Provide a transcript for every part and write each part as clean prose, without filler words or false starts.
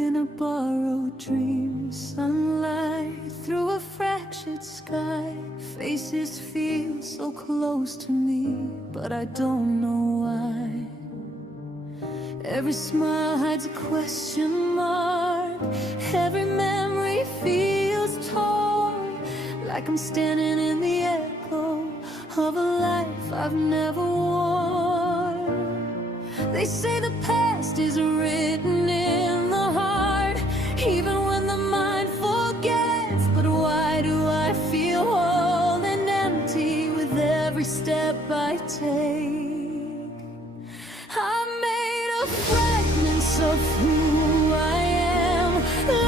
in a borrowed dream. Sunlight through a fractured sky. Faces feel so close to me, but I don't know why. Every smile hides a question mark. Every memory feels torn, like I'm standing in the echo of a life I've never worn. They say the past is written in the heart, even when the mind forgets. But why do I feel whole and empty with every step I take? I'm made of fragments of who I am,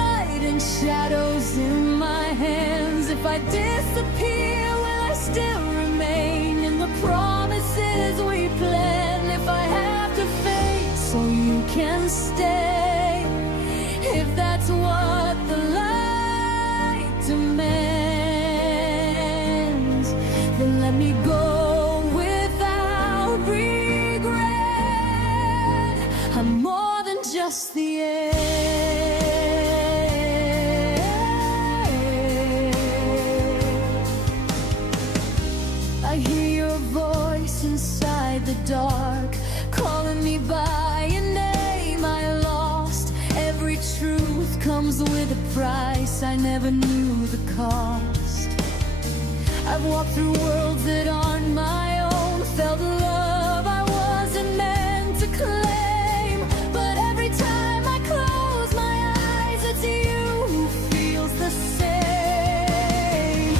light and shadows in my hands. If I disappear, will I still remain in the promises we planned? If I have to fade so you can stay, if that's what the light demands, then let me go without regret. I'm more than just the air. I hear your voice inside the dark, calling me by a name I lost. Every truth comes with a price, I never knew the cost. I've walked through worlds that aren't my own, felt love I wasn't meant to claim. But every time I close my eyes, it's you who feels the same.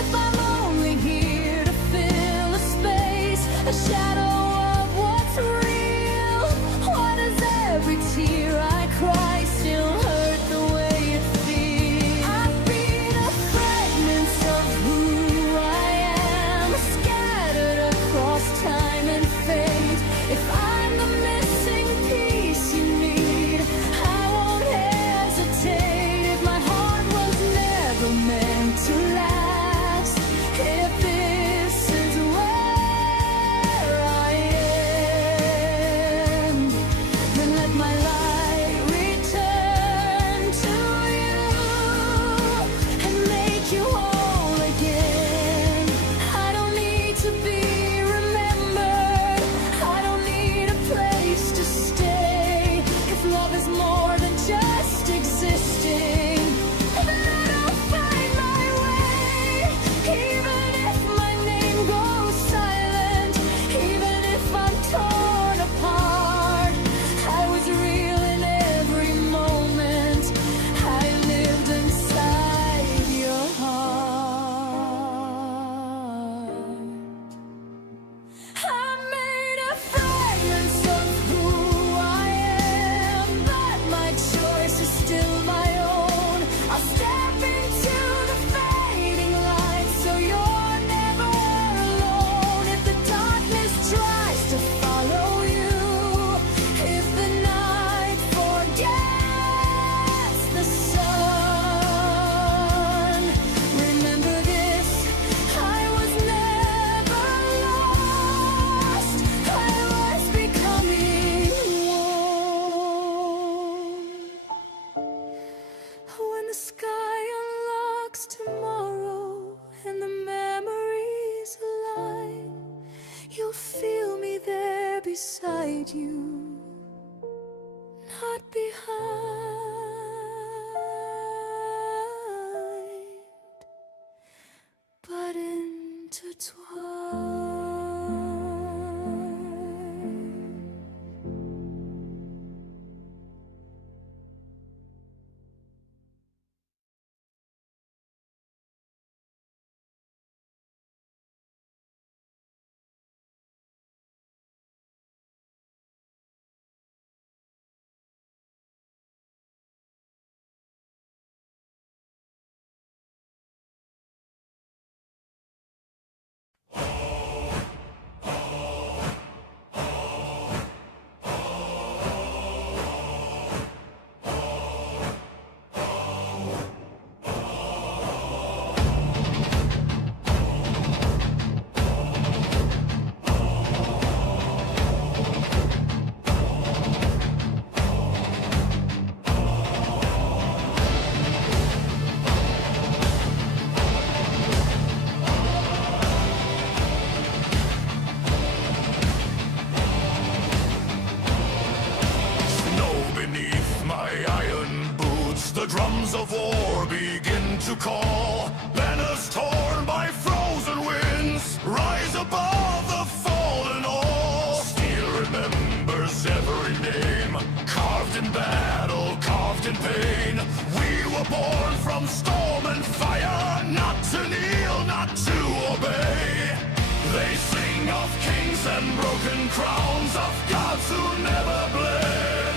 If I'm only here to fill a space, a shadow of what's real, why does every tear I cry still hurt the way it feels? I beat up fragments of who I am, scattered across time and fate. If I'm the missing piece you need, I won't hesitate. If my heart was never meant to last, if this is where I am, then let my light return to you and make you whole again. I don't need to be remembered, I don't need a place to stay. If love is more than just existing, then I'll find my way. Even if my name goes silent, even if I'm torn apart, I was real in every moment. I lived inside your heart. I'm made of fragments of who I am, but my choice is still my own. I'll step into the fading light so you're never alone. If the darkness tries to follow you, if the night forgets the sun, remember this, I was never lost, I was becoming one. When the sky unlocks tomorrow and the memories align, you'll feel me there beside you, not behind, but intertwined. were born from storm and fire, not to kneel, not to obey. They sing of kings and broken crowns, of gods who never bled.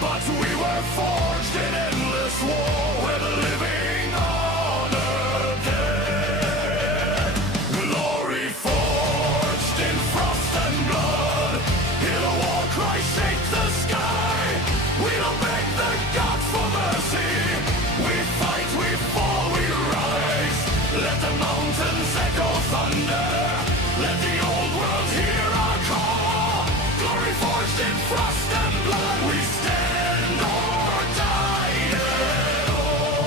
But we were forged in endless war, where the living honor dead. Glory forged in frost and blood, hear the war cry shake the sky. We don't beg the gods for mercy, we fight, we fall, we rise. Let the mountains echo thunder, let the old world hear our call. Glory forged in frost and blood, we stand or die at all.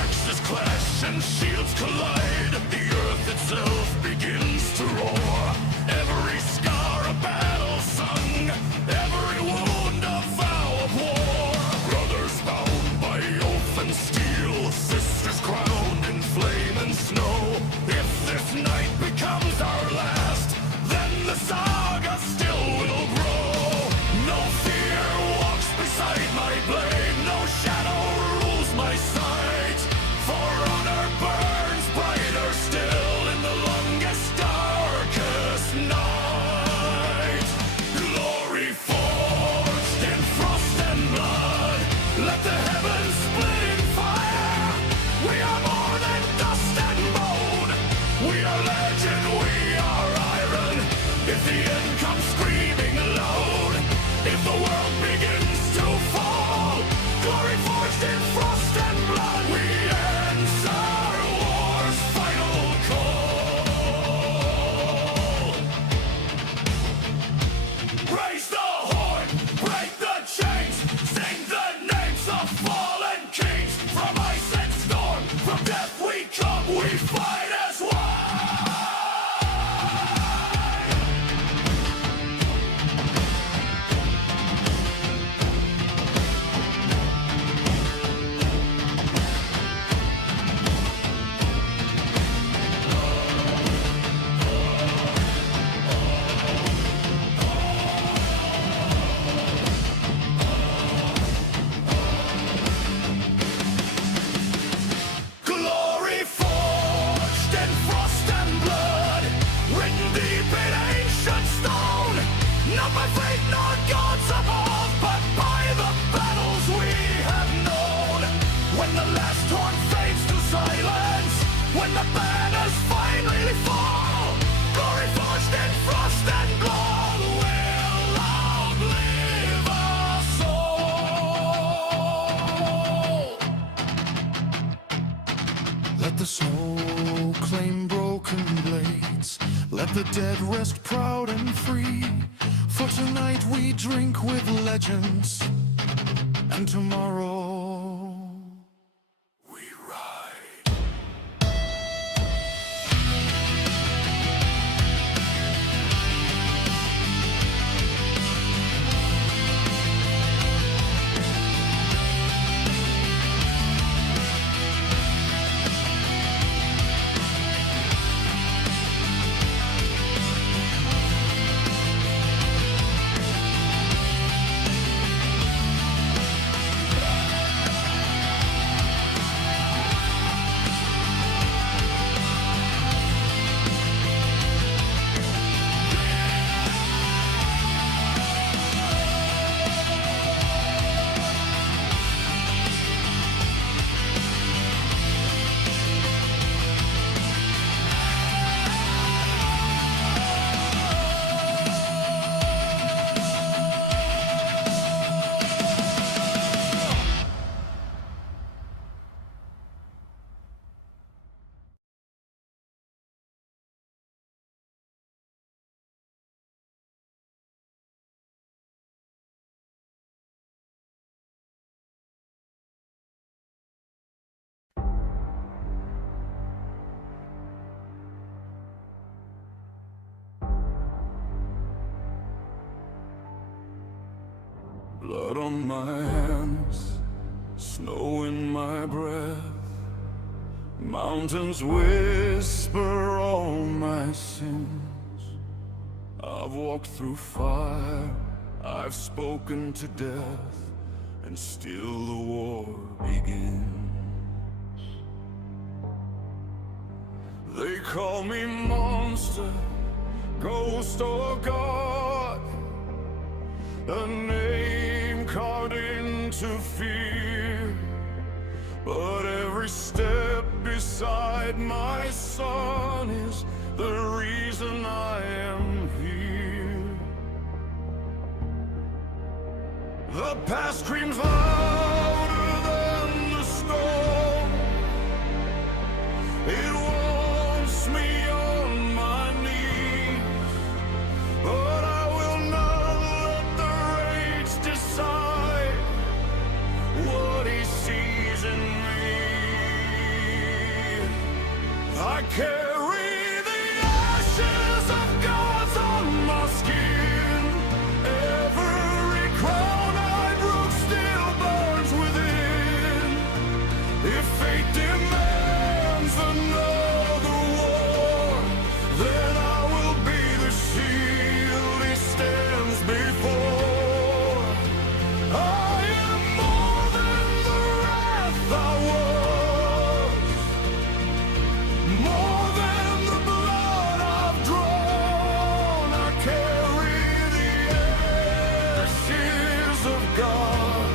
Axes clash and shields collide, the earth itself begins to roar. Every scar a battle sung, every wound a vow of war. Brothers bound by oath and steel, sisters crowned in flame and snow. If this night becomes our last, then the saga still will grow. No fear walks beside my blade, no shadow rules my sight. For honor burns brighter still in the longest, darkest night. Glory forged in frost and blood, let the heavens split in fire. We are more than dust and bone, we are legend, we are iron. If the end comes screaming loud, if the world begins to fall, glory forged in frost and blood, we answer war's final call. Raise the horn, break the chains, sing the names of fallen kings. From ice and storm, from death we come, we fight as one. Glory forged in frost and blood, written deep in ancient stone. Not by fate nor gods above, but by the battles we have known. When the last horn fades to silence, when the banners finally fall, glory forged in frost and blood will outlive us all. Let the snow claim broken blades, let the dead rest proud and free. For tonight we drink with legends, and tomorrow we ride. Blood on my hands, snow in my breath, Mountains whisper all my sins. I've walked through fire, I've spoken to death, and still the war begins. They call me monster, ghost or god, a name carved into fear. But every step beside my son is the reason I am here. The past screams louder than the storm. It wants me on my knees, but I will not let the rage decide what he sees in me. I carry the ashes of gods on my skin. Every crown I broke still burns within. If fate demands another war, then I will be the shield he stands before. I am more than the wrath I was, more than the blood I've drawn. I carry the ashes of God,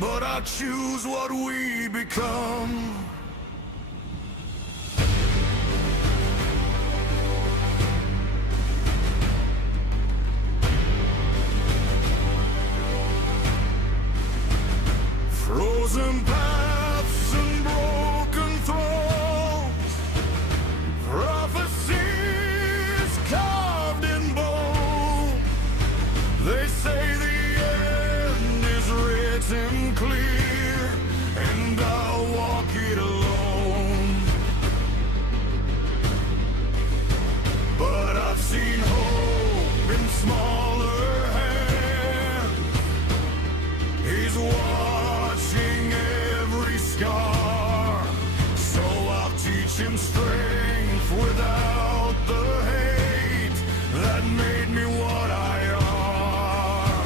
but I choose what we become. Frozen paths and broken thrones, prophecies carved in bone. They say the end is written clear, and I'll walk it alone. But I've seen hope in smaller hands. He's watching every scar, so I'll teach him strength without the hate that made me what I are.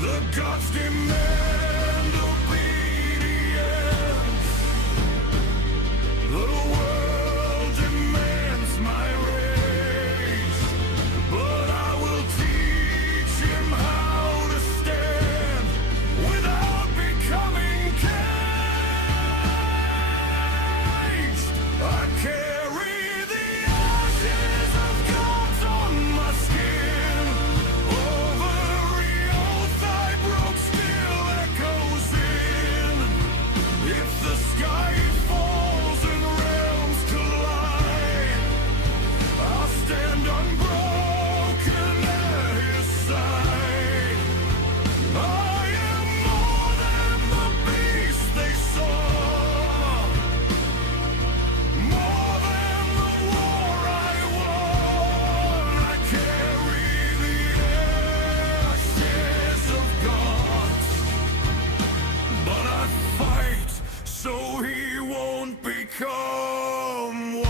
The gods demand obedience. The world demands my race, but I will teach him how to stand without becoming caged. I carry the ashes of gods on my skin. Every oath I broke still echoes in. If the sky falls and realms collide, I'll stand unbroken at his side. I am more than the beast they saw, more than the war I won. I carry the ashes of gods, but I fight so he won't become one.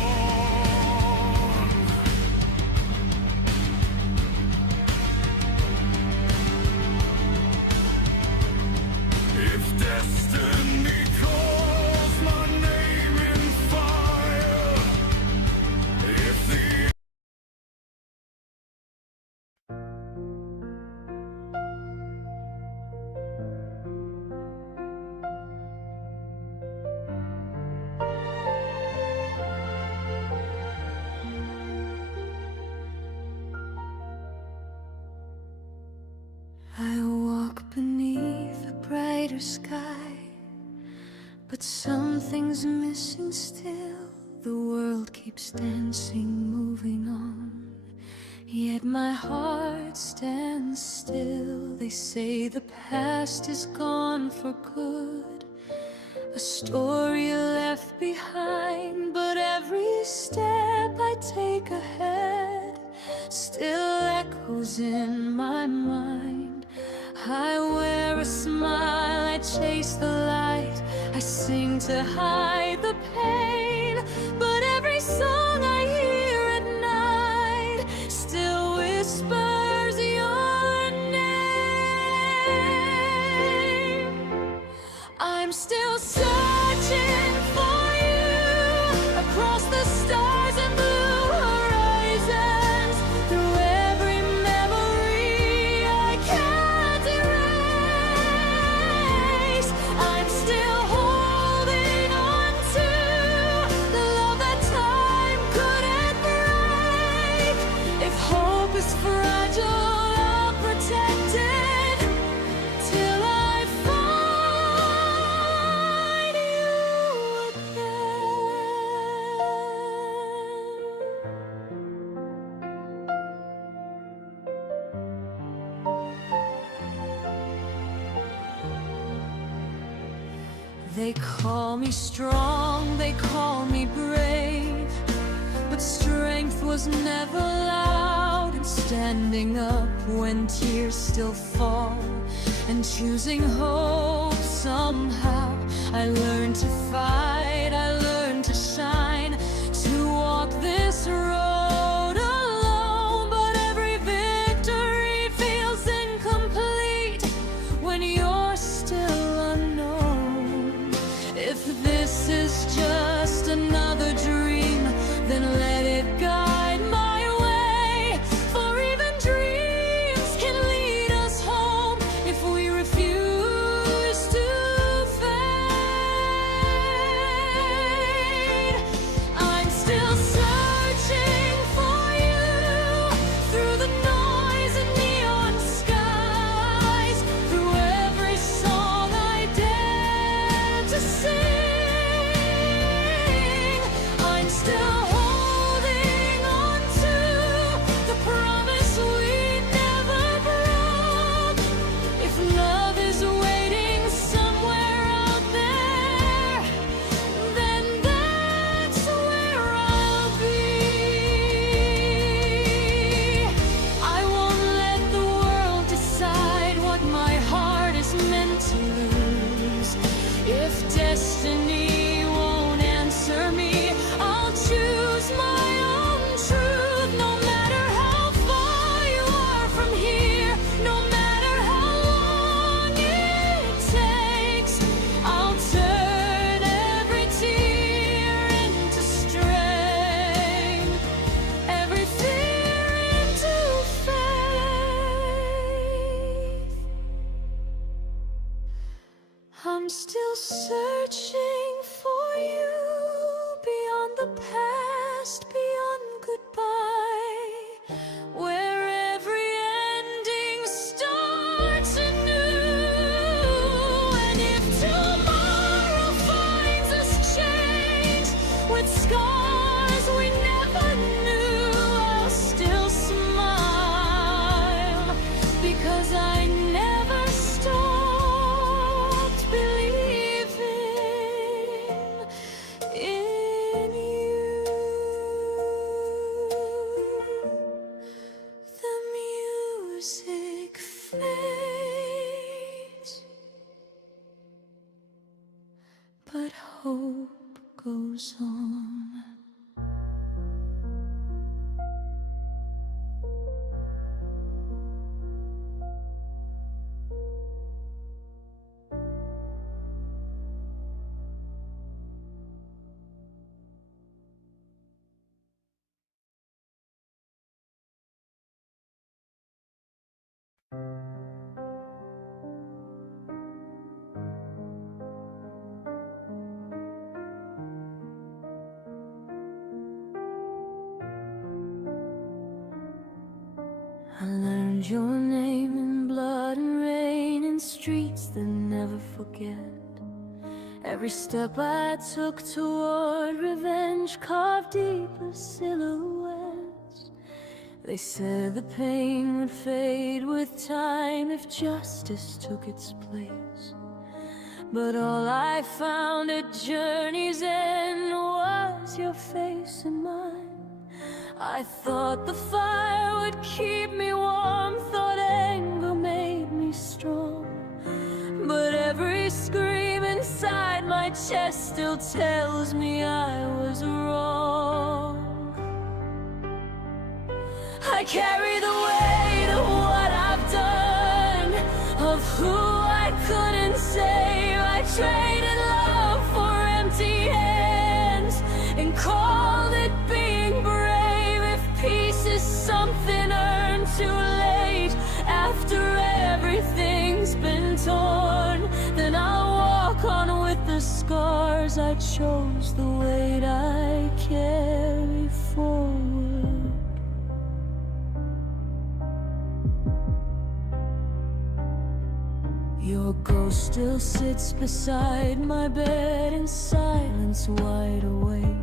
If destiny calls my name in fire, if the I walk beneath a brighter sky, but something's missing still. The world keeps dancing, moving on, yet my heart stands still. They say the past is gone for good, a story left behind, but every step I take ahead still echoes in my mind. I wear a smile sing to hide the pain, but every song I hear at night still whispers your name. I'm still searching for you across the stars and blue horizons, through every memory I can't erase. I'm still holding on to the love that time couldn't break. If hope is fragile, I'll protect it till I find you again. They call me strong, they call me brave, but strength was never loud in standing up when tears still fall and choosing hope somehow. I learned to fight, I learned to shine, to walk this road alone, but every victory feels incomplete when you're still unknown. If this is just another dream, then let it guide my way. For even dreams can lead us home if we refuse to fade. I'm still searching for you through the noise and neon skies, through every song I dare to sing. I'm still holding on to the promise we never broke. If love is waiting somewhere out there, then that's where I'll be. I won't let the world decide what my heart is meant to lose. If destiny won't answer me, I'll choose my own truth. No matter how far you are from here, no matter how long it takes, I'll turn every tear into strength, every fear into faith. I'm still searching for you beyond the past, beyond goodbye, where every ending starts anew. And if tomorrow finds us changed with scars we never knew, I'll still smile because I never stopped believing in you. The music fades, but hope goes on. I learned your name in blood and rain, in streets that never forget. Every step I took toward revenge carved deeper silhouettes. They said the pain would fade with time if justice took its place. But all I found at journey's end was your face and mine. I thought the fire would keep me warm, thought anger made me strong. But every scream inside my chest still tells me I was wrong. I carry the weight of what I've done, of who I couldn't save. I traded love for empty hands and called it being brave. If peace is something earned too late, after everything's been torn, then I'll walk on with the scars. I chose the weight I carry forward. Your ghost still sits beside my bed in silence, wide awake.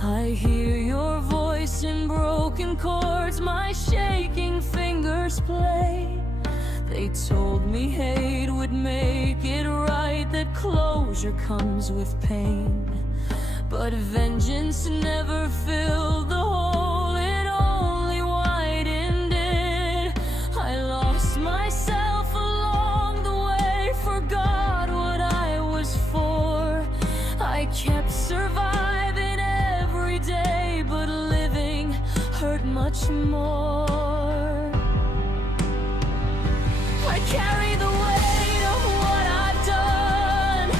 I hear your voice in broken chords my shaking fingers play. They told me hate would make it right, that closure comes with pain. But vengeance never filled the hole, it only widened it. I lost myself along the way, forgot what I was for. I kept surviving every day, but living hurt much more. I carry the weight of what I've done,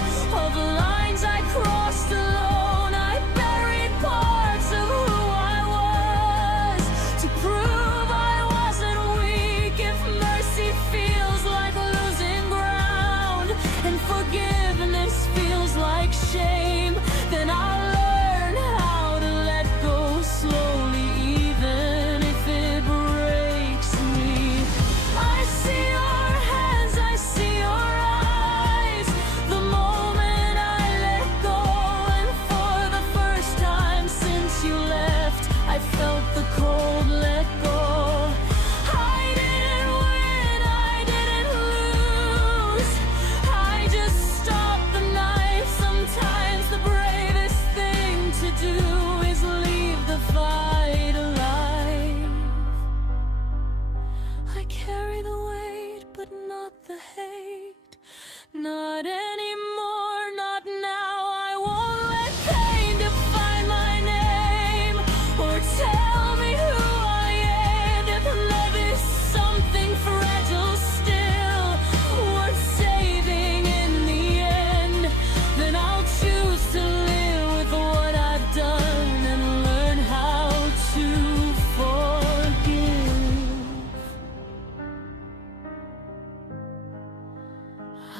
of lines I crossed alone. I buried parts of who I was, to prove I wasn't weak. If mercy feels like losing ground, and forgiveness feels like shame, then I'll learn how to let go slowly, even if it breaks me. I see your hands, I see your eyes, the moment I let go. And for the first time since you left, I felt the cold let go. I didn't win, I didn't lose, I just stopped the knife. Sometimes the bravest thing to do is leave the fight alive. I carry the weight, but not the hate. Not anymore, not now. I won't let pain define my name, or tell me who I am. If love is something fragile still, worth saving in the end, then I'll choose to live with what I've done and learn how to forgive.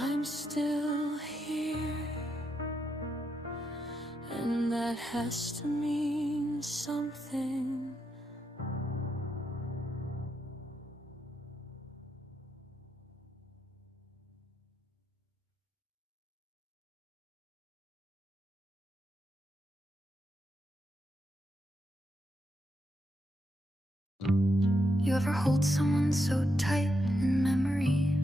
I'm still here, and that has to mean something. You ever hold someone so tight in memory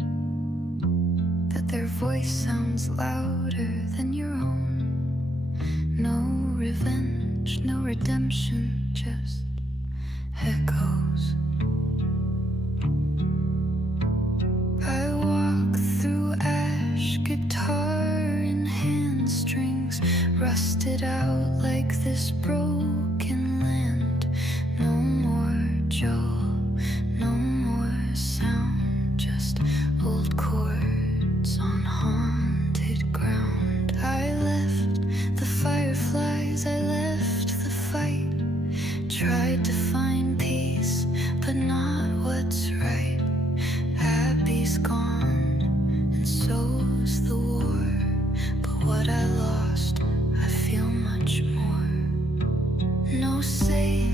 that their voice sounds louder than your own? No revenge, no redemption, just echoes. I walk through ash, guitar in hand strings, rusted out like this broken land. No more Joe, no more sound, just old chords on haunted ground. I left the fireflies, I left the fight, tried to find peace, but not what's right. Abby's gone, and so's the war, but what I lost, I feel much more. No safe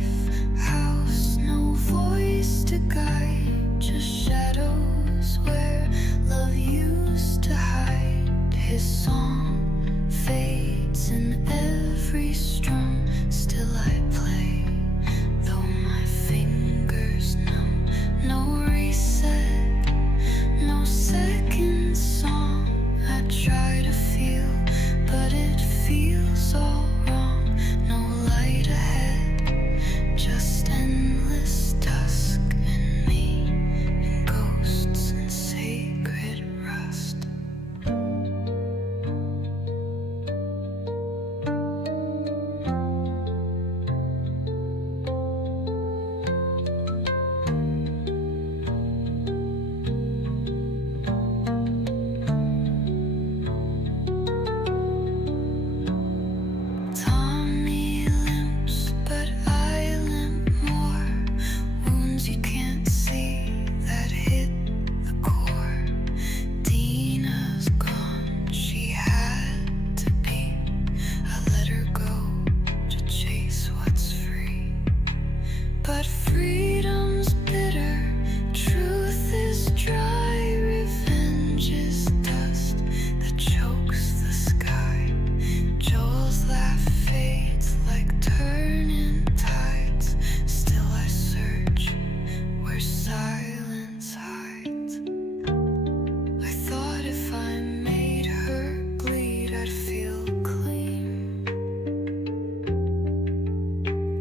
house, no voice to guide, just shadows where love used to hide. His song fades in every strum, still I play, though my fingers numb. No reset, no second song. I try to feel, but it feels all wrong. No light ahead, just endless dusk and me. Freedom's bitter, truth is dry, revenge is dust that chokes the sky. Joel's laugh fades like turning tides. Still I search where silence hides. I thought if I made her bleed, I'd feel clean.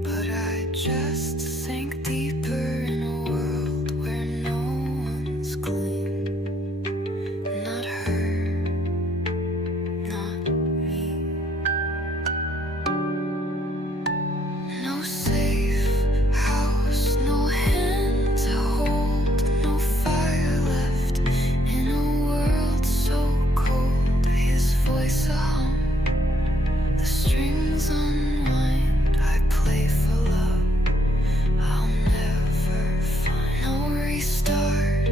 But I just sank deeper in a world where no one's clean. Not her, not me. No safe house, no hand to hold, no fire left in a world so cold. His voice a hum, the strings unwind. I play for love, I'll never find. No restart,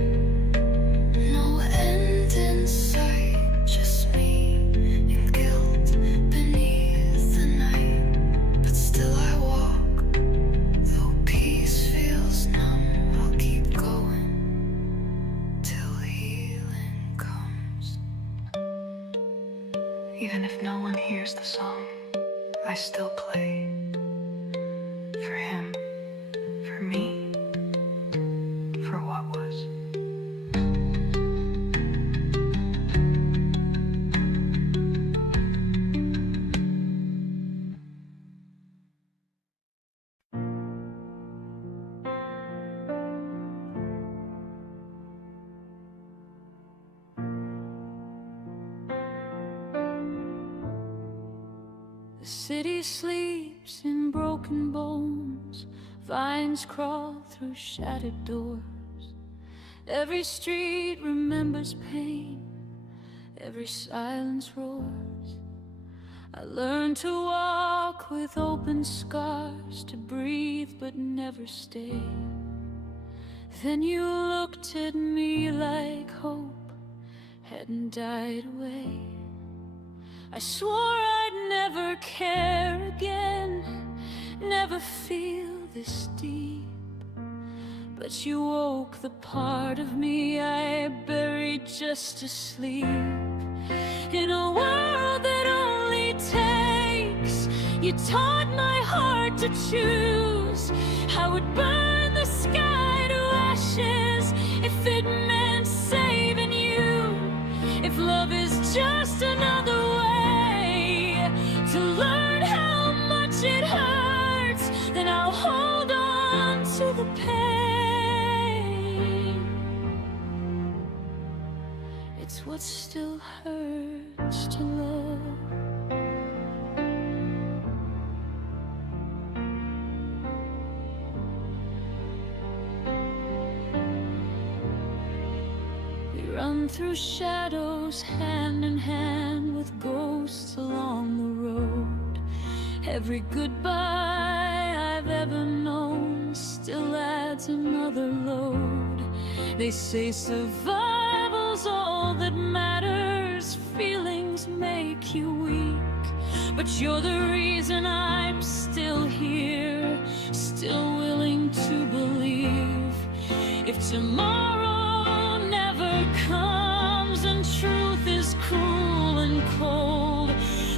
no end in sight, just me and guilt beneath the night. But still I walk, though peace feels numb. I'll keep going till healing comes. Even if no one hears the song, I still play. For him, for me, for what was. The city sleeps in broken bones, vines crawl through shattered doors. Every street remembers pain, every silence roars. I learned to walk with open scars, to breathe but never stay. Then you looked at me like hope hadn't died away. I swore I'd never care again, never feel this deep. But you woke the part of me I buried just to sleep. In a world that only takes, you taught my heart to choose. I would burn the sky to ashes if it meant saving you. If love is just another way to learn how much it hurts, then I'll hold on to the pain. It's what still hurts to love. We run through shadows hand in hand with ghosts along the road. Every goodbye I've ever known still adds another load. They say survival's all that matters, feelings make you weak. But you're the reason I'm still here, still willing to believe. If tomorrow never comes and truth is cruel and cold,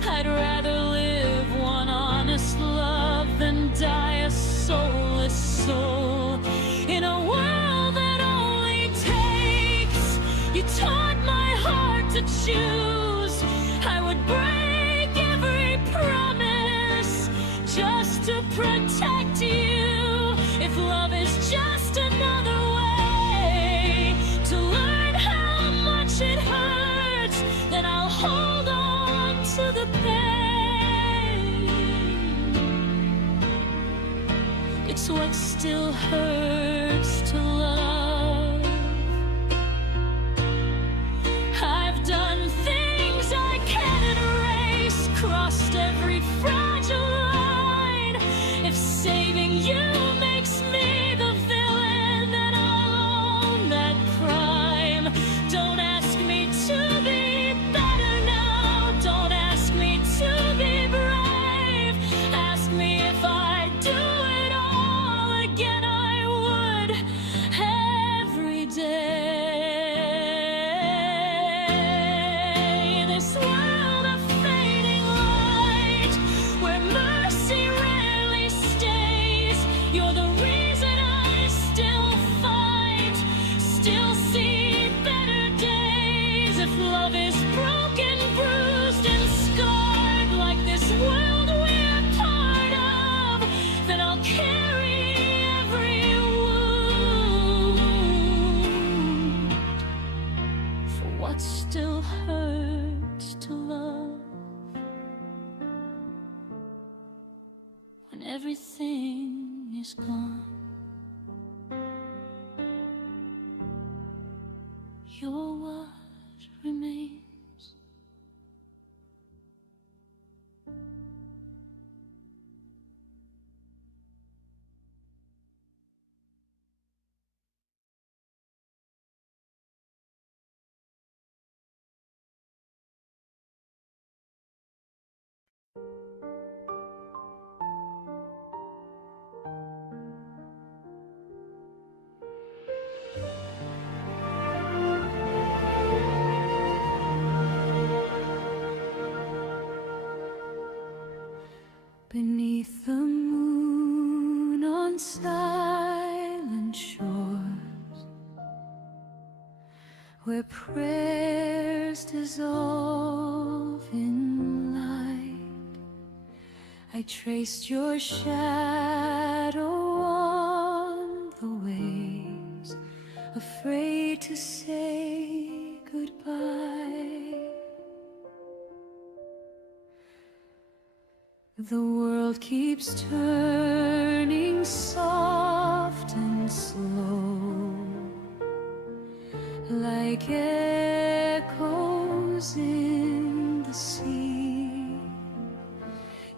I'd rather live one honest love than die a soulless soul. In a world that only takes, you taught my heart to choose. I would break every promise just to protect you. If love is just another way to learn how much it hurts, then I'll hold on to the pain. It's what still hurts to love. I've done things I can't erase, crossed every fragile line. If saving you makes me the villain, then I'll own that crime. Don't ask me to be better now, don't ask me to be brave. Ask me if I do it all again, I everything is gone. You're what remains. Beneath the moon on silent shores, where prayers dissolve in light, I traced your shadow on the waves, afraid to say goodbye. The world keeps turning soft and slow, like echoes in the sea.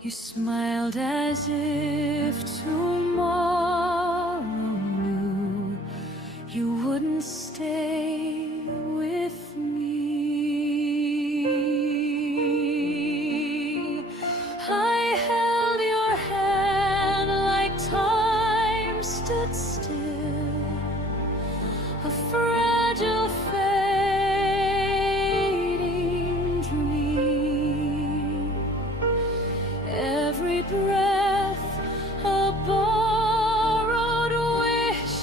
You smiled as if tomorrow knew you wouldn't stay with me. I held your hand like time stood still, a fragile fading dream. Every breath a borrowed wish,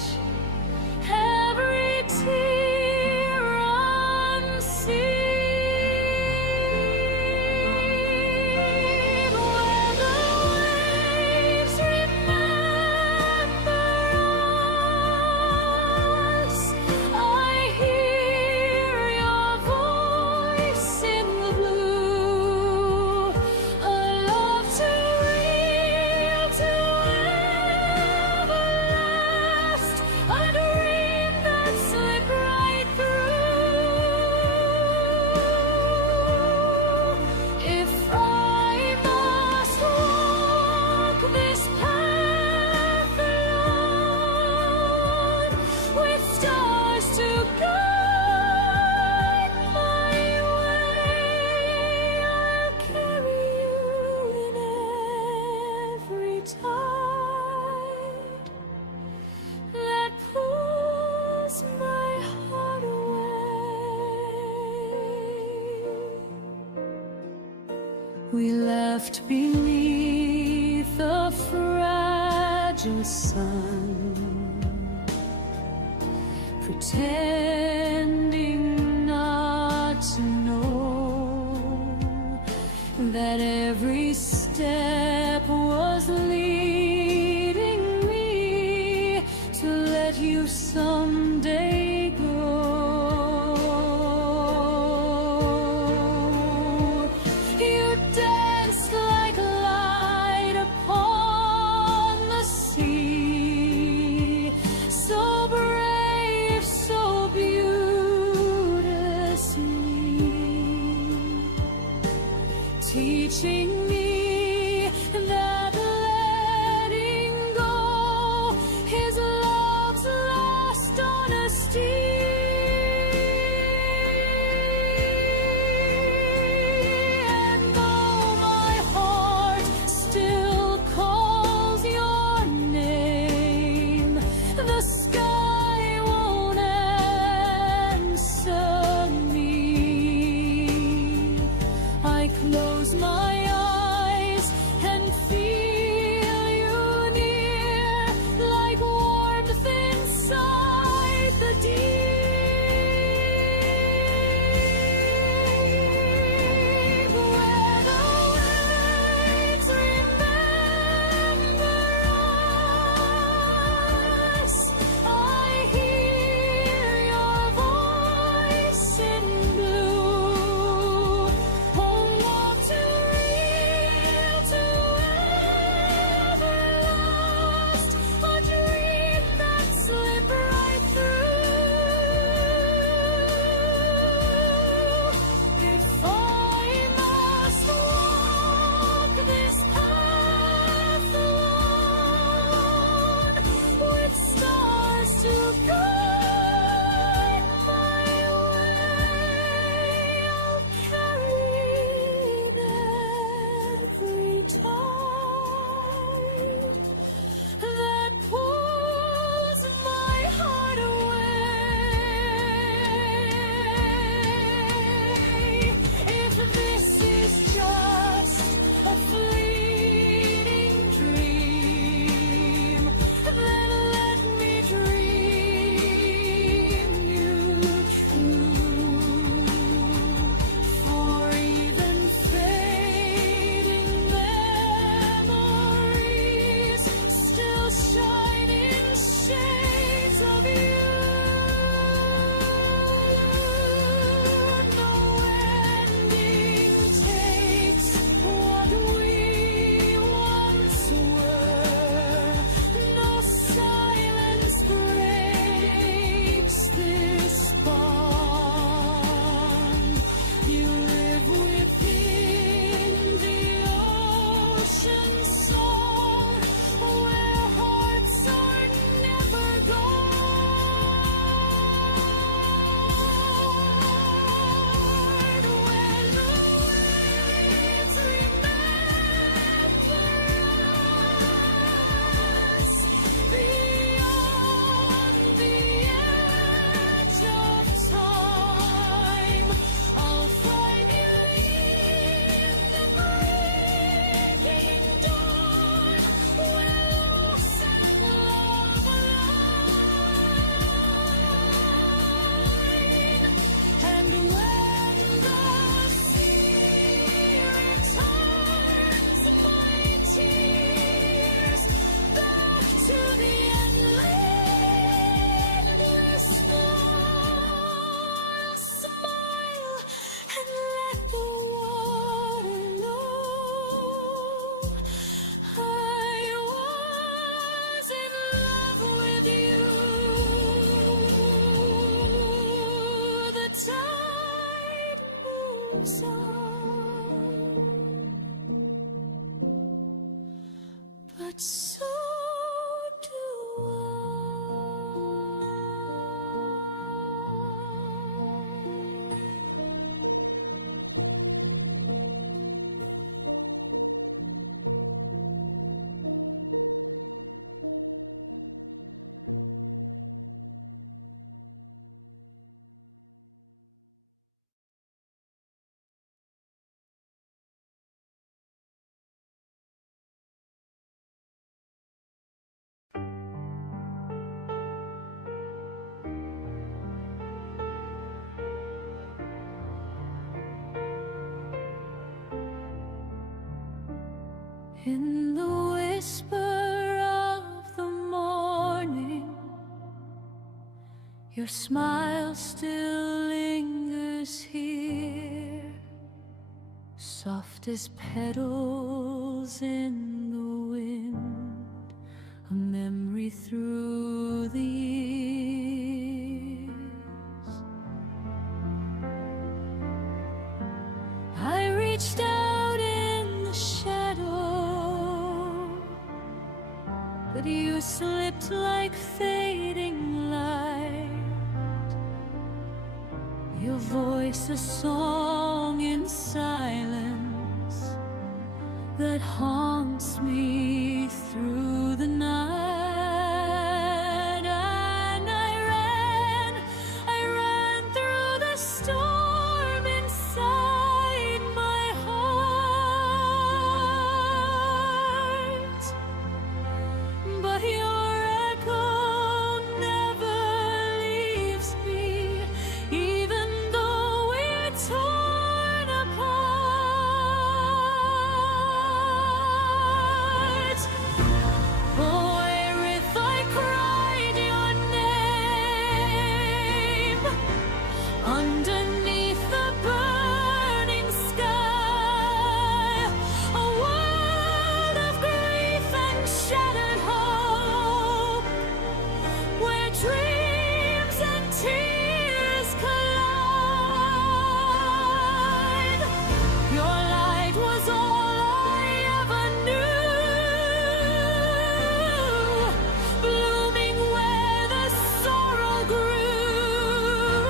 every tear unseen. When the waves remember us, I hear your voice in the blue. A love too real to ever last, a dream that slipped right through. If I must walk this path alone, with stars to guide my way, I'll carry you in every tide that pulls my heart away. We left beneath the fragile sun, pretending not to know that every step was leading me to let you someday go. You danced like light upon the sea, so brave, so beauteously, teaching me that letting go is love's last so do In the whisper of the morning, your smile still lingers here, soft as petals in the wind, a memory through the years. I reached out in the shadow, but you slipped like fading light. Your voice a song in silence that haunts me through the night. And I ran through the storm inside my heart. But your echo never leaves me, even though we're torn apart. Oh, where if I cried your name underneath the burning sky, a world of grief and shattered hope, where dreams and tears collide. Your light was all I ever knew, blooming where the sorrow grew.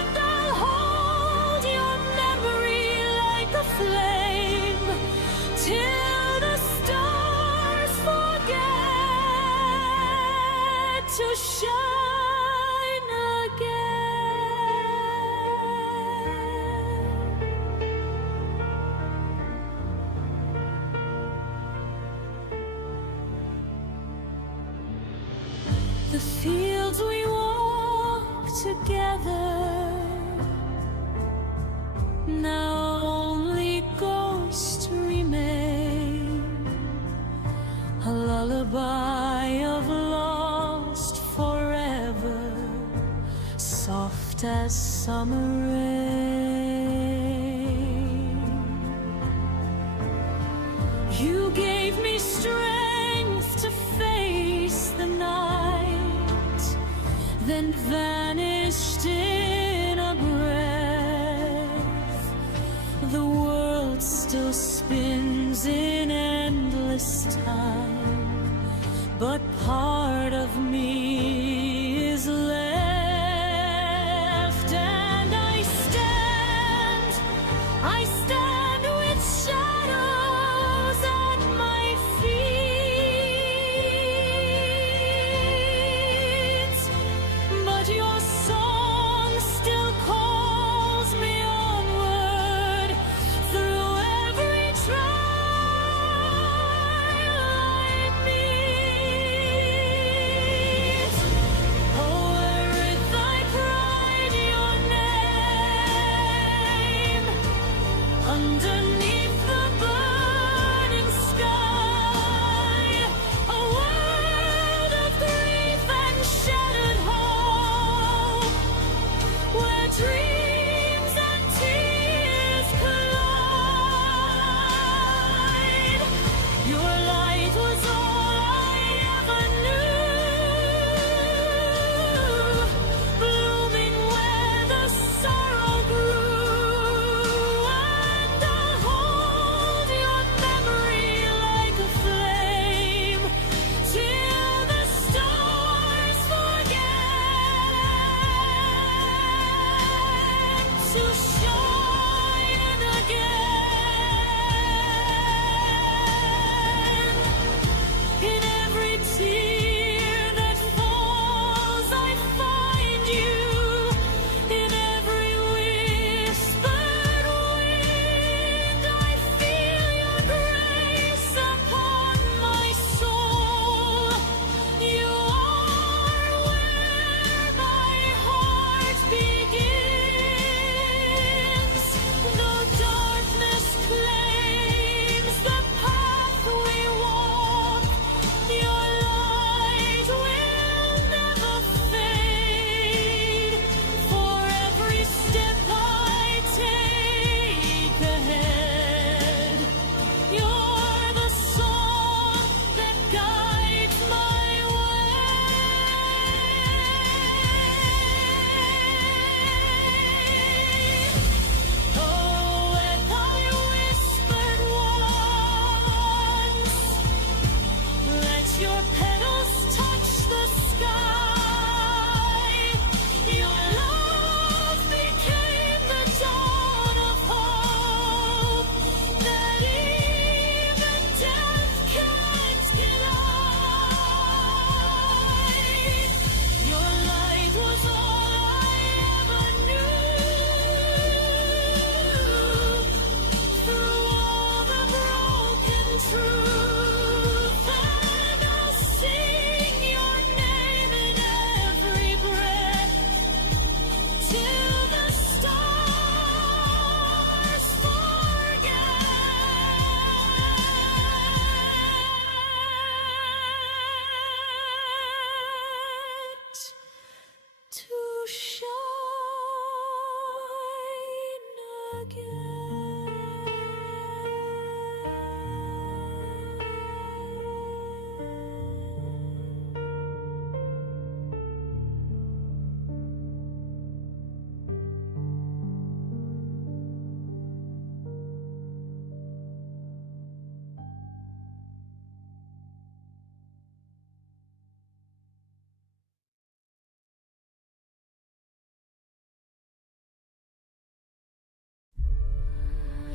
And I'll hold your memory like a flame till the stars forget to shine again. The fields we walk together now only ghosts remain, a lullaby of lost forever, soft as summer rain. You gave me strength to face the night, then vanished in a breath. The world still spins in endless time, but part of me is left. And I stand with shadows at my feet, but your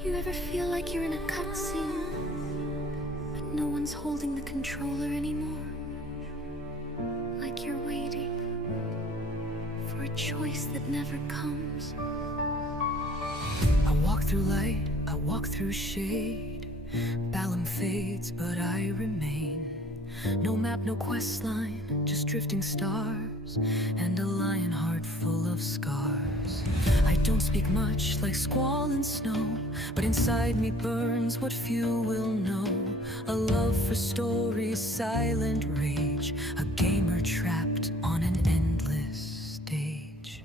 You ever feel like you're in a cutscene, but no one's holding the controller anymore? Like you're waiting for a choice that never comes. I walk through light, I walk through shade. Balam fades, but I remain. No map, no quest line, just drifting stars, and a lion heart full of scars. I don't speak much like squall and snow, but inside me burns what few will know. A love for stories, silent rage, a gamer trapped on an endless stage.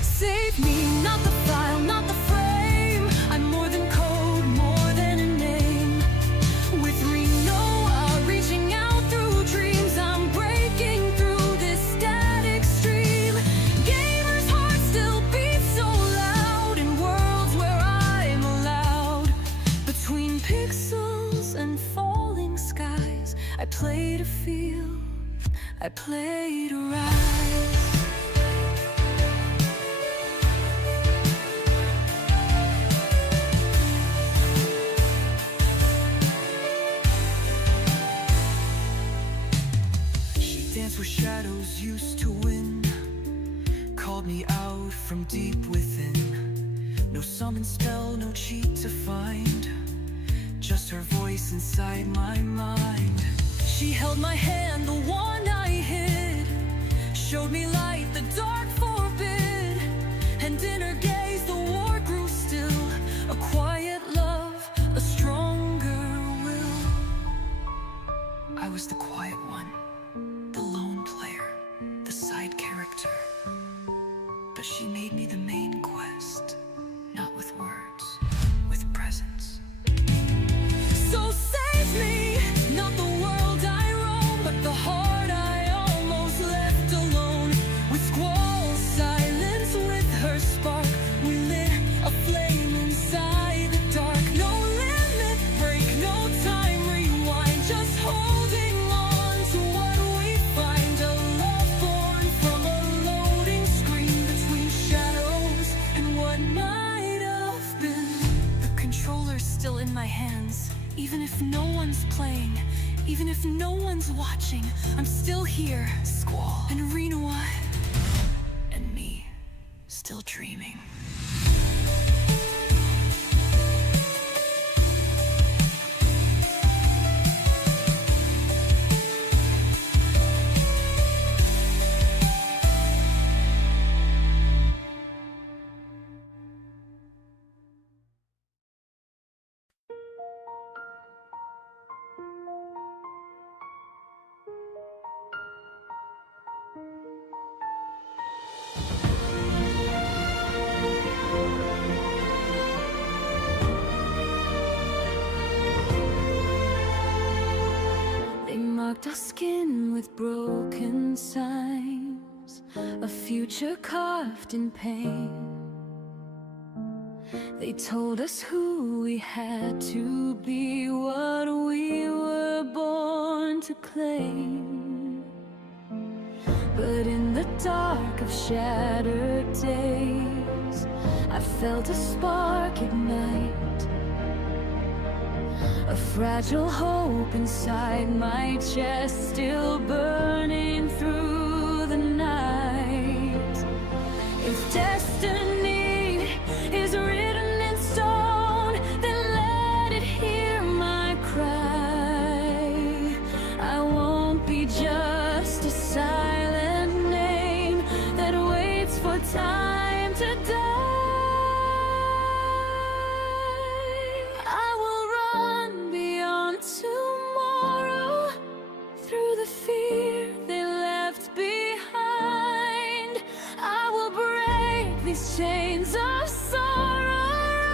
Save me, not the file, not the frame. I'm more than code, more than a name. With Renoa reaching out through dreams, I'm breaking through this static stream. Gamers' hearts still beat so loud in worlds where I'm allowed. Between pixels and falling skies, I play to feel, I play to rise. Dance where shadows used to win, called me out from deep within. No summon spell, no cheat to find, just her voice inside my mind. She held my hand, the one I hid, showed me light, the dark forbid. And in her gaze the war grew still, a quiet love, a stronger will. I was the quiet one, the lone player, the side character. But she made me the main quest, not with words, with presence. So save me, not the world I roam, but the heart I almost left alone. With squall, silence, with her spark, we lit a flame inside the dark. No limit, break, no time, rewind, just holding on to what we find. A love born from a loading screen between shadows and what might have been. The controller's still in my hands, even if no one's playing, even if no one's watching. I'm still here, Squall and Renoa, and me, still dreaming. They marked our skin with broken signs, a future carved in pain. They told us who we had to be, what we were born to claim. But in the dark of shattered days, I felt a spark ignite, a fragile hope inside my chest, still burning through the night. If destiny is written in stone, then let it hear my cry. I won't be just a silent name that waits for time to die. I will run beyond tomorrow, through the fear they left behind. I will break these chains of sorrow,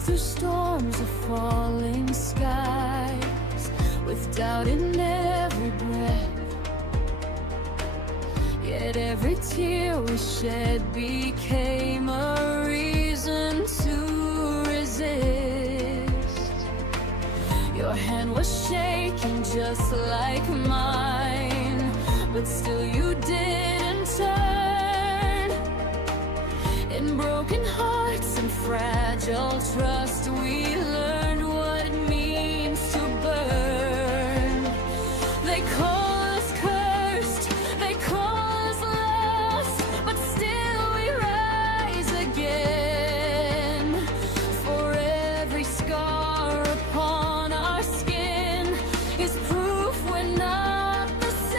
through storms of falling skies, with doubt in every breath. Yet every tear we shed became a reason to resist. Your hand was shaking just like mine, but still you didn't turn. In broken hearts and fragile trust, we learned what it means to burn. They call us cursed, they call us lost, but still we rise again. For every scar upon our skin is proof we're not the same.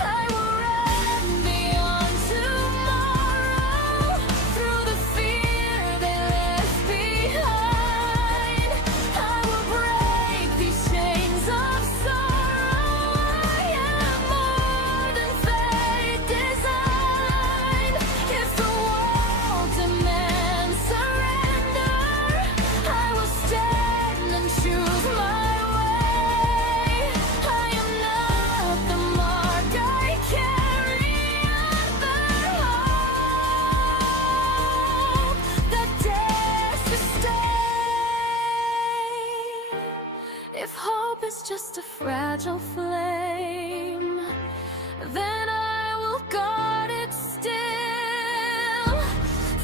I will run beyond tomorrow, through the fear they left behind. I will break these chains of sorrow. I am more than fate designed. If the world demands surrender, I will stand and choose my way. I am not the mark I carry, but hope that dares to stay. If hope is just a fragile flame, then I will guard it still.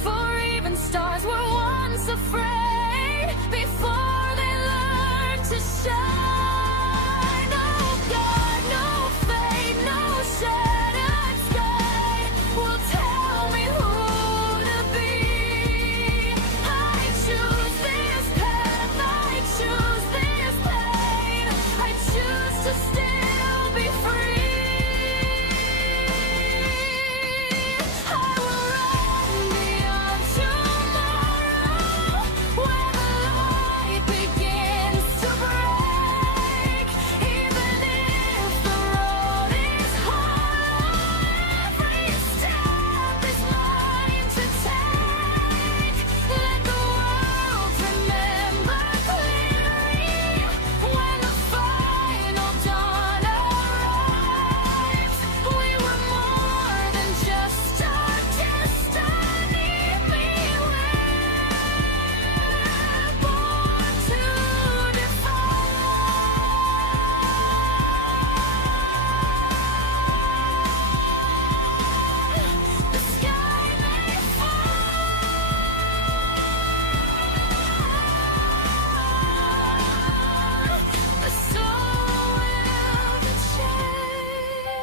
For even stars were once afraid before they learned to shine. No God, no fate, no shattered sky will tell me who to be. I choose this path, I choose this pain, I choose to still be free. I will run beyond tomorrow, where the light begins to break. Even if the road is hard, every step is mine to take. Let the world remember clearly, when the final dawn arrives, we were more than just our destiny. We were born to defy. The sky may fall, but so will the chains.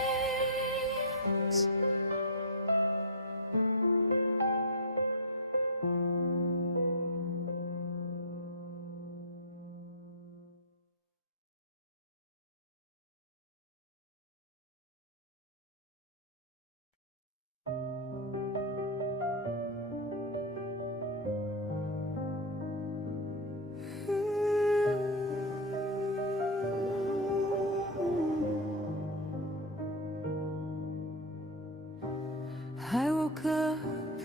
I woke up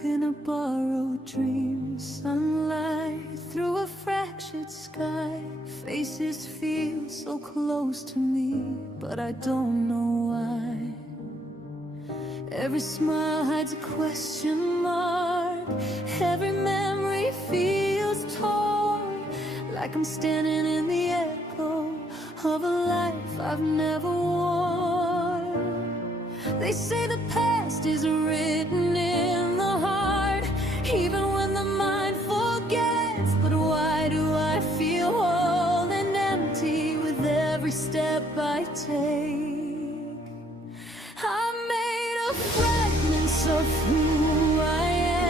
in a borrowed dream, sunlight through a fractured sky. Faces feel so close to me, but I don't know why. Every smile hides a question mark, every memory feels torn, like I'm standing in the echo of a life I've never worn. They say the past is written in the heart, even when the mind forgets. But why do I feel whole and empty with every step I take? I'm made of fragments of who I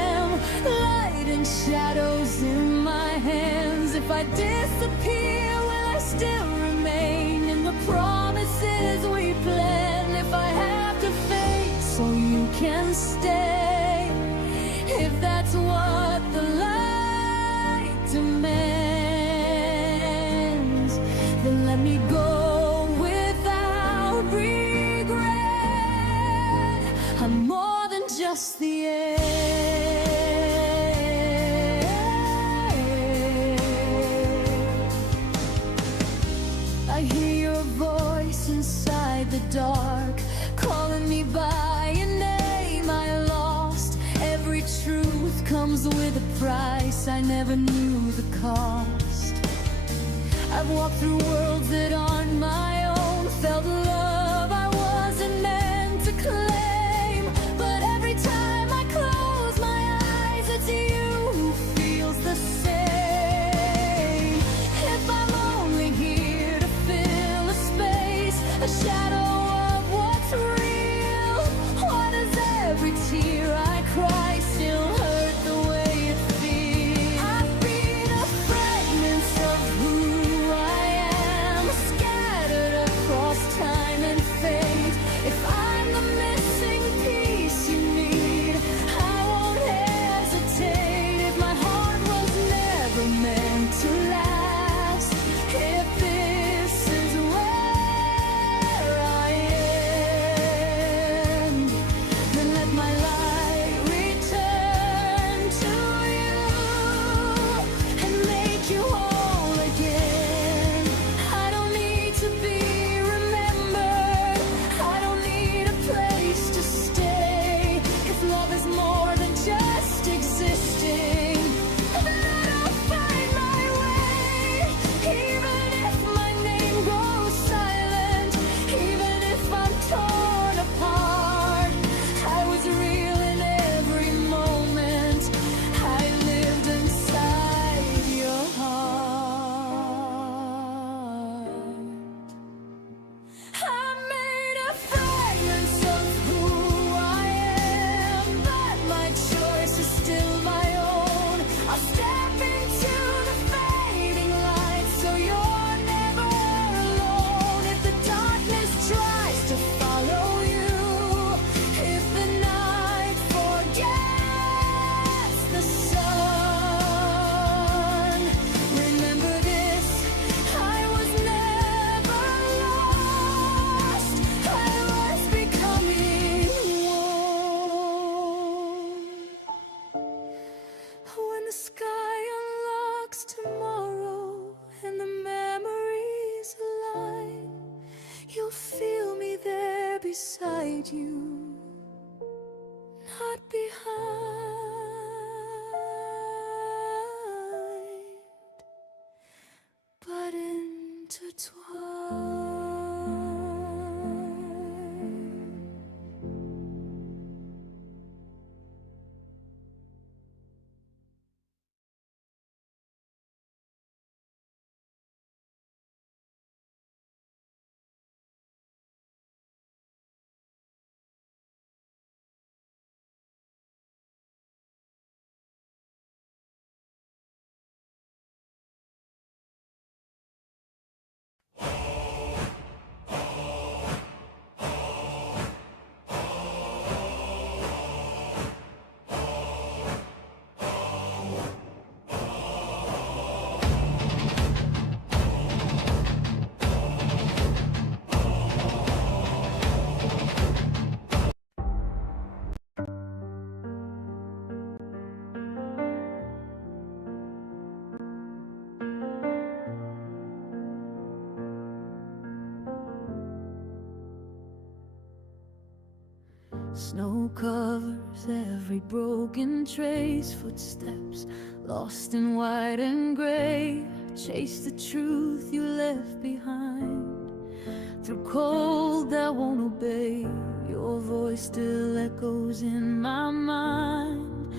am, light and shadows in my hands. If I disappear, will I still remain in the promises we planned? If I have to fade so you can stay, if that's what the light demands, then let me go without regret. I'm more than just the end. the dark, calling me by your name. I lost. Every truth comes with a price. I never knew the cost. I've walked through worlds that aren't my own, felt love I wasn't meant to claim. But every time I close my eyes, it's you who feels the same. If I'm only here to fill a space, a shadow of what's real, why does every tear I cry still hurt the way it feels? I've been a fragment of who I am, scattered across time and fate. If I'm the missing piece you need, I won't hesitate. If my heart was never meant to last, if this is where I am, then let my light return to you and make you whole again. I don't need to be remembered, I don't need a place to stay. If love is more than just existing, then I'll find my way. Even if my name goes silent, even if I'm torn apart, I was real in every moment. I lived inside your heart. I made a fragment of who I am, but my choice is still my own. I'll step into the fading light so you're never alone. If the darkness tries to follow you, if the night forgets the sun, remember this, I was never lost, I was becoming one. When the sky unlocks tomorrow and the memories align, you'll feel me there beside you, not behind, but intertwined. Snow covers every broken trace, footsteps lost in white and gray. Chase the truth you left behind. Through cold I won't obey, your voice still echoes in my mind.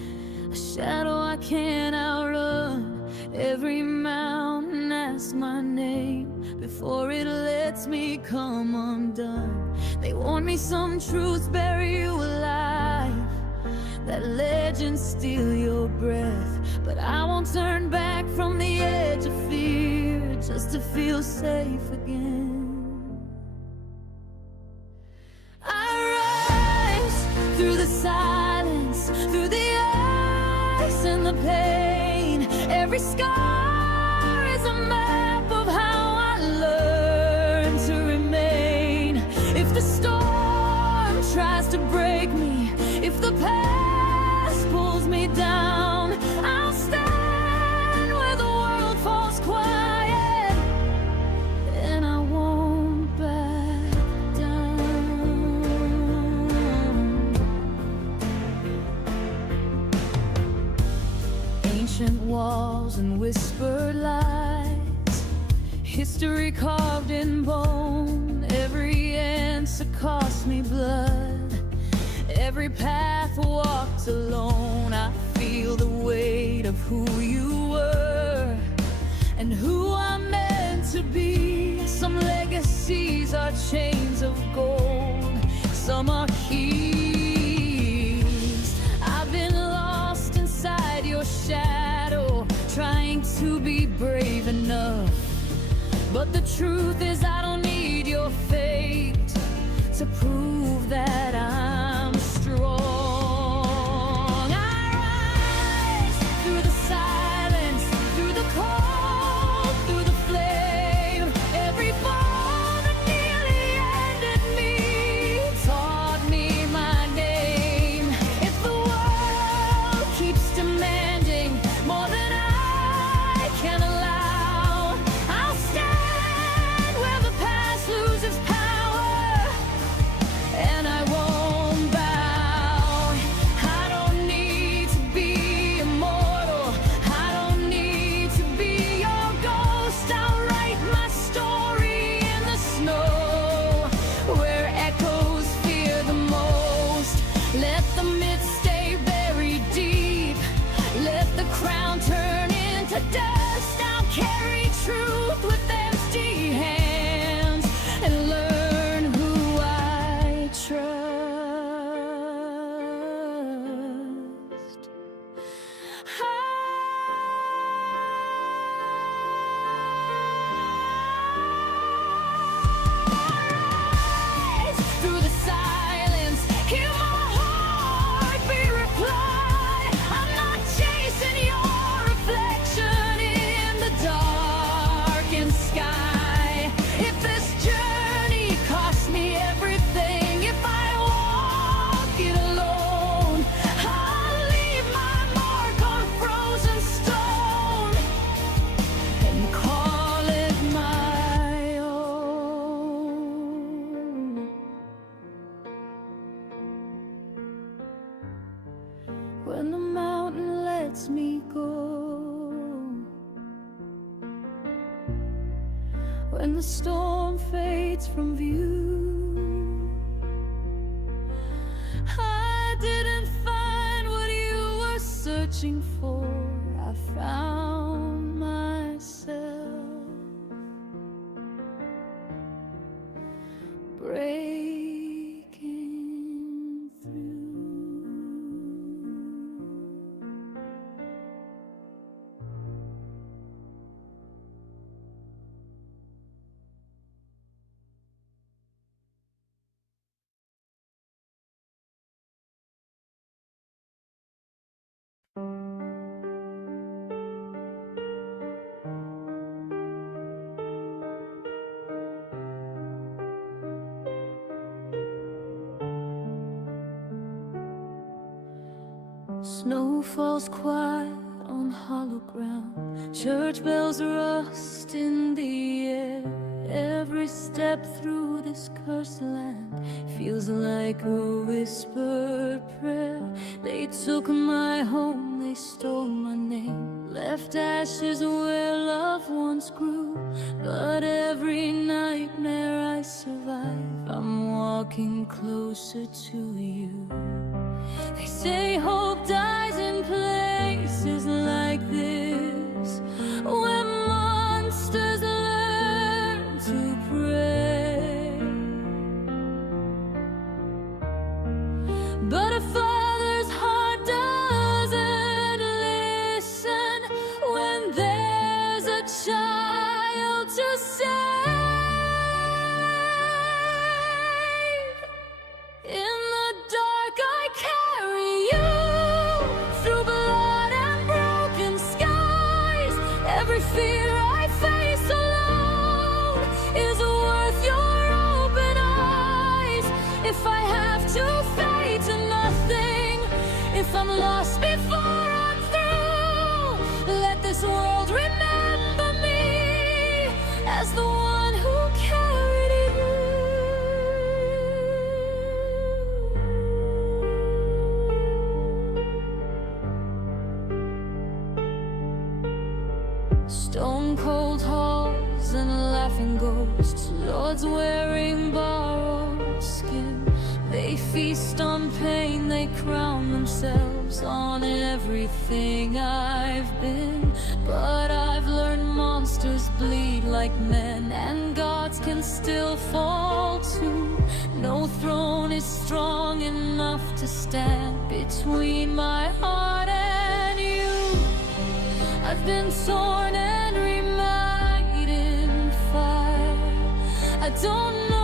A shadow I can't outrun, every mountain asks my name before it lets me come undone. They warn me some truths bury you alive, that legends steal your breath. But I won't turn back from the edge of fear just to feel safe again. I rise through the silence, through the ice and the pain. Every scar is a map of how I learned to remain. If the storm tries to break me, if the past pulls me down, I'll stand where the world falls quiet, and I won't back down. History carved in bone, every answer cost me blood. Every path walked alone, I feel the weight of who you were and who I'm meant to be. Some legacies are chains of gold, some are keys. I've been lost inside your shadow, trying to be brave enough. But the truth is I don't need your fate to prove that I'm strong. I rise through the silence, through the cold, through the flame. Every fall that nearly ended me taught me my name. If the world keeps demanding more than I can allow, I'll stand where the past loses power, and I won't bow. I don't need to be immortal, I don't need to be your ghost. I'll write my story in the snow, where echoes fear the most. Let the myth stay buried deep, let the crown turn into dust. I'll carry truth with empty hands and learn who I trust. Rise through the silence, hear my heartbeat reply. I'm not chasing your reflection in the darkened sky. If this journey costs me everything, if I walk it alone, I'll leave my mark on frozen stone and call it my own. When the mountain lets me go, when the storm fades from view, I didn't find what you were searching for. I found myself breaking through. Snow falls quiet on hollow ground, church bells rust in the air. Every step through this cursed land feels like a whispered prayer. They took my home, they stole my name, left ashes where love once grew. But every nightmare I survive, I'm walking closer to you. They say hope dies in places like this, where monsters learn to pray. But a father's heart doesn't listen when there's a child to save. In the dark I carry you through blood everything I've been. But I've learned monsters bleed like men, and gods can still fall too. No throne is strong enough to stand between my heart and you. I've been torn and remade in fire. I don't know